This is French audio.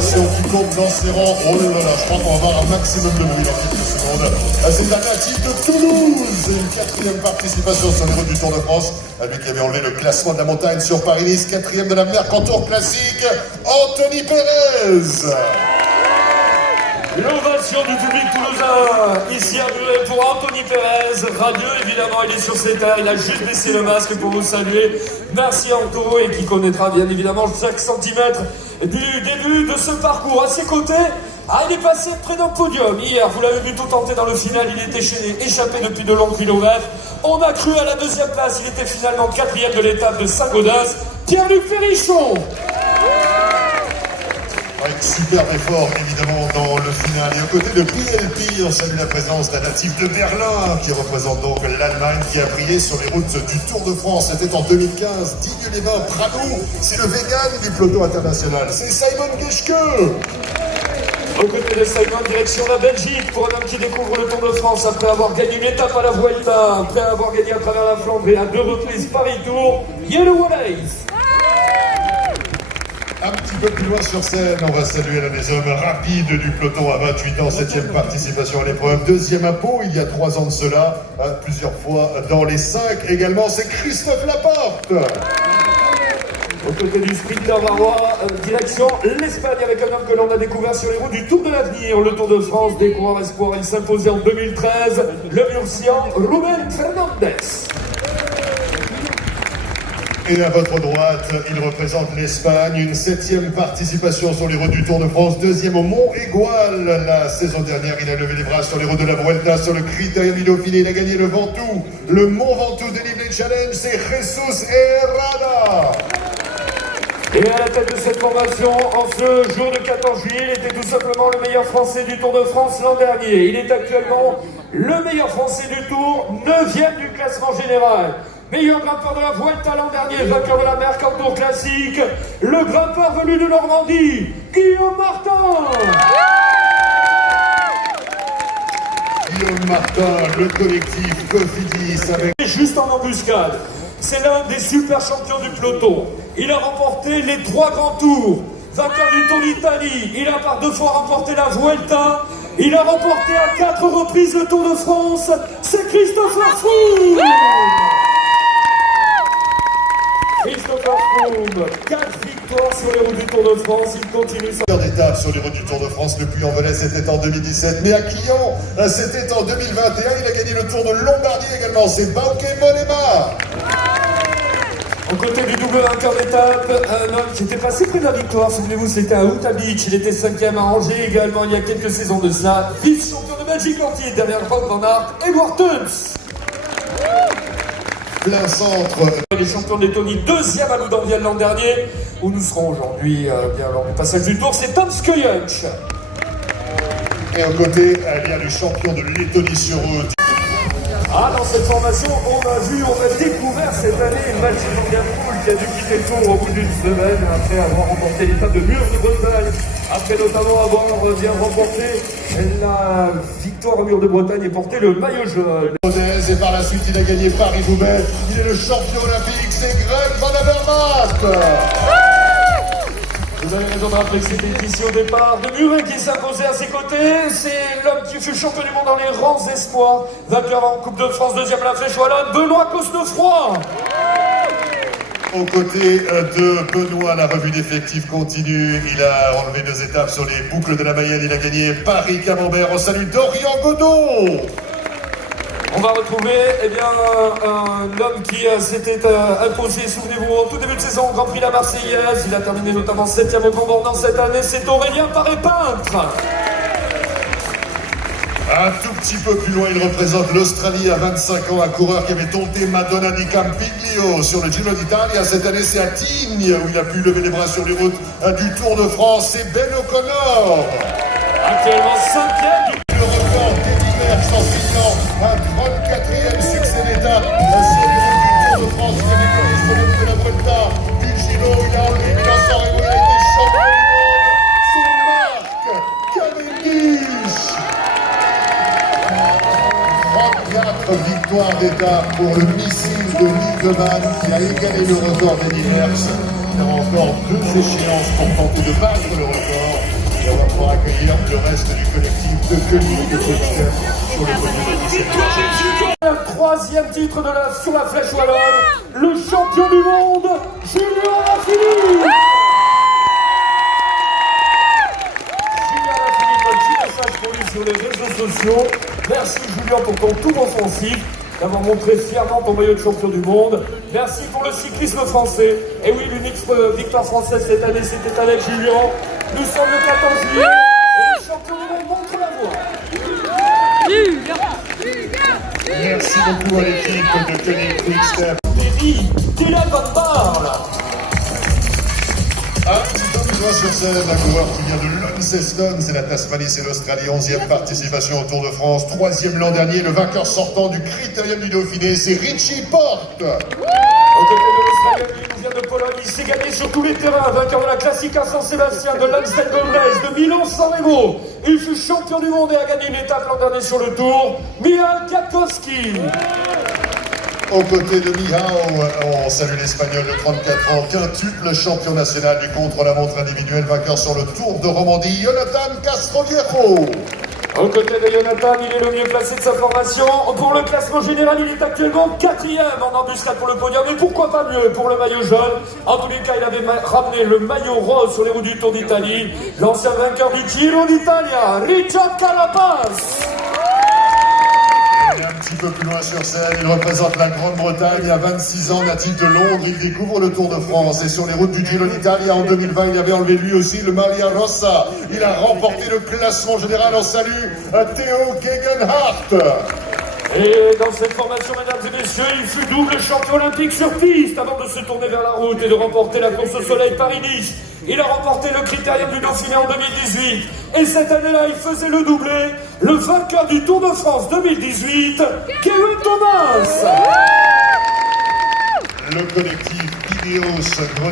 formation qui compte dans ses rangs. Oh là là, je crois qu'on va avoir un maximum de bruit dans quelques secondes. C'est un natif de Toulouse. Et une quatrième participation sur les routes du Tour de France. Lui qui avait enlevé le classement de la montagne sur Paris-Nice. Quatrième de la Merck Tour classique, Anthony Pérez. L'ovation du public toulousain, ici à Muret pour Anthony Pérez, radieux évidemment, il est sur ses terres, il a juste baissé le masque pour vous saluer. Merci Anto, et qui connaîtra bien évidemment chaque centimètre du début de ce parcours. À ses côtés, il est passé près d'un podium hier, vous l'avez vu tout tenter dans le final, il était échappé depuis de longs kilomètres. On a cru à la deuxième place, il était finalement quatrième de l'étape de Saint-Gaudens, Pierre-Luc Ferrichon. Avec superbe effort évidemment dans le final. Et aux côtés de PLP, on salue la présence d'un natif de Berlin qui représente donc l'Allemagne, qui a brillé sur les routes du Tour de France. C'était en 2015, Digne-les-Bains, Prado. C'est le vegan du peloton international. C'est Simon Geschke. Aux côtés de Simon, direction la Belgique pour un homme qui découvre le Tour de France après avoir gagné une étape à la Vuelta, après avoir gagné à travers la Flandre et à 2 reprises Paris-Tour, Yellow Wallace. Un petit peu plus loin sur scène, on va saluer l'un des hommes rapides du peloton à 28 ans, 7e participation à l'épreuve, 2e à Pau il y a 3 ans de cela, plusieurs fois dans les 5 également, c'est Christophe Laporte. Aux côtés du sprinter varois, direction l'Espagne avec un homme que l'on a découvert sur les routes du Tour de l'Avenir, le Tour de France des coureurs espoirs. Il s'imposait en 2013, le Murcian Rubén Fernandez. Et à votre droite, il représente l'Espagne, une 7e participation sur les routes du Tour de France, 2e au Mont Égual. La saison dernière, il a levé les bras sur les routes de la Vuelta, sur le Critérium du Dauphiné, il a gagné le Ventoux, le Mont Ventoux Dénivelé Challenge, c'est Jesus Herrada. Et à la tête de cette formation, en ce jour de 14 juillet, il était tout simplement le meilleur Français du Tour de France l'an dernier. Il est actuellement le meilleur Français du Tour, 9e du classement général. Meilleur grimpeur de la Vuelta l'an dernier, vainqueur de la Merck Tour classique, le grimpeur venu de Normandie, Guillaume Martin. Guillaume Martin, le collectif Cofidis avec... Juste en embuscade, c'est l'un des super champions du peloton. Il a remporté les 3 grands tours, vainqueur du Tour d'Italie, il a par 2 fois remporté la Vuelta, il a remporté à 4 reprises le Tour de France, c'est Christopher Froome. Christopher Froome, 4 victoires sur les routes du Tour de France, il continue sa... d'étape sur les routes du Tour de France, le Puy-en-Velay c'était en 2017, mais à Quillan c'était en 2021, il a gagné le Tour de Lombardie également, c'est Bauke Mollema. Aux côtés du double vainqueur d'étape, un homme qui était passé près de la victoire, souvenez-vous, c'était à Utah Beach, il était 5e à Angers également il y a quelques saisons de cela, vice-champion de Belgique en titre, derrière Wout van Aert, Edward Theuns. Plein centre. Les champions de Lettonie, 2e à Loudanviel l'an dernier, où nous serons aujourd'hui, bien lors du passage du Tour, c'est Tom Skujec. Et aux côtés, il y a le champion de Lettonie sur route. Dans cette formation, on a découvert cette année Mathieu Van Der Poel qui a dû quitter le Tour au bout d'une semaine après avoir remporté l'étape de Mur de Bretagne, après notamment avoir bien remporté la victoire au Mur de Bretagne et porté le maillot jaune. Et par la suite, il a gagné Paris-Roubaix. Il est le champion olympique, c'est Greg Van Avermaet. Vous avez raison de rappeler que c'était ici au départ de Muret qui s'imposait à ses côtés. C'est l'homme qui fut champion du monde dans les rangs espoirs. Vainqueur en Coupe de France, 2e à la Flèche Wallonne, Benoît Cosnefroy. Aux côtés de Benoît, la revue d'effectifs continue. Il a enlevé 2 étapes sur les boucles de la Mayenne. Il a gagné Paris-Camembert. On salue Dorian Godon. On va retrouver l'homme qui s'était imposé, souvenez-vous, au tout début de saison au Grand Prix La Marseillaise. Il a terminé notamment 7e au Grand cette année, c'est Aurélien Paré-Peintre. Un tout petit peu plus loin, il représente l'Australie à 25 ans, un coureur qui avait dompté Madonna di Campiglio sur le Giro d'Italia. Cette année, c'est à Tignes où il a pu lever les bras sur les routes du Tour de France. C'est Ben O'Connor. Actuellement 5e du... Le record d'Eddy Merckx en signant un 34e succès d'étape sur les routes du Tour de France. Il avait connu sur le route de la Vuelta, du Giro, il a enlevé Milan-San Remo, il a été champion du monde. C'est Marc Cavendish. 34 victoires d'étape pour le missile de Niggemann qui a égalé le record d'Eddy Merckx. Il a encore 2 échéances pour tenter de battre le record. le reste du collectif de Koenig de Quickstep sur le podium. Le troisième titre sur la flèche wallonne, le champion du monde, Julien Alaphilippe. Julien Alaphilippe, un petit message pour lui sur les réseaux sociaux. Merci Julien pour ton tour offensif, d'avoir montré fièrement ton maillot de champion du monde. Merci pour le cyclisme français. Et oui, l'unique victoire française cette année, c'était avec Julien. Nous sommes le 14 juillet et le champion du monde montre la voie. Merci beaucoup à l'équipe de Koenig Quickstep. Terry, Dylan Van Baarle. Un petit peu plus loin sur scène, un coureur qui vient de Launceston, c'est la Tasmanie, c'est l'Australie, 11e participation au Tour de France, 3e l'an dernier, le vainqueur sortant du Critérium du Dauphiné, c'est Richie Porte. Au côté de l'Australie, il vient de Pologne, il s'est gagné sur tous les terrains, vainqueur de la Classica Saint-Sébastien, de l'Amstel Gold Race, de Milan-San Remo. Il fut champion du monde et a gagné une étape l'an dernier sur le Tour, Michał Kwiatkowski. Aux côtés de Michał, on salue l'Espagnol de 34 ans, quintuple champion national du contre-la-montre individuel, vainqueur sur le Tour de Romandie, Jonathan Castroviejo. Aux côtés de Jonathan, il est le mieux placé de sa formation. Pour le classement général, il est actuellement 4e en embuscade pour le podium. Et pourquoi pas mieux pour le maillot jaune. En tous les cas, il avait ramené le maillot rose sur les routes du Tour d'Italie. L'ancien vainqueur du Giro d'Italia, Richard Carapaz. Et un petit peu plus loin sur scène, il représente la Grande-Bretagne à 26 ans, natif de Londres, il découvre le Tour de France et sur les routes du Giro d'Italia en 2020, il avait enlevé lui aussi le Maglia Rossa. Il a remporté le classement général. On salue Theo Gegenhardt. Et dans cette formation, mesdames et messieurs, il fut double champion olympique sur piste avant de se tourner vers la route et de remporter la course au soleil Paris-Nice. Il a remporté le Critérium du Dauphiné en 2018. Et cette année-là, il faisait le doublé. Le vainqueur du Tour de France 2018, Kevin Thomas. Le collectif Ineos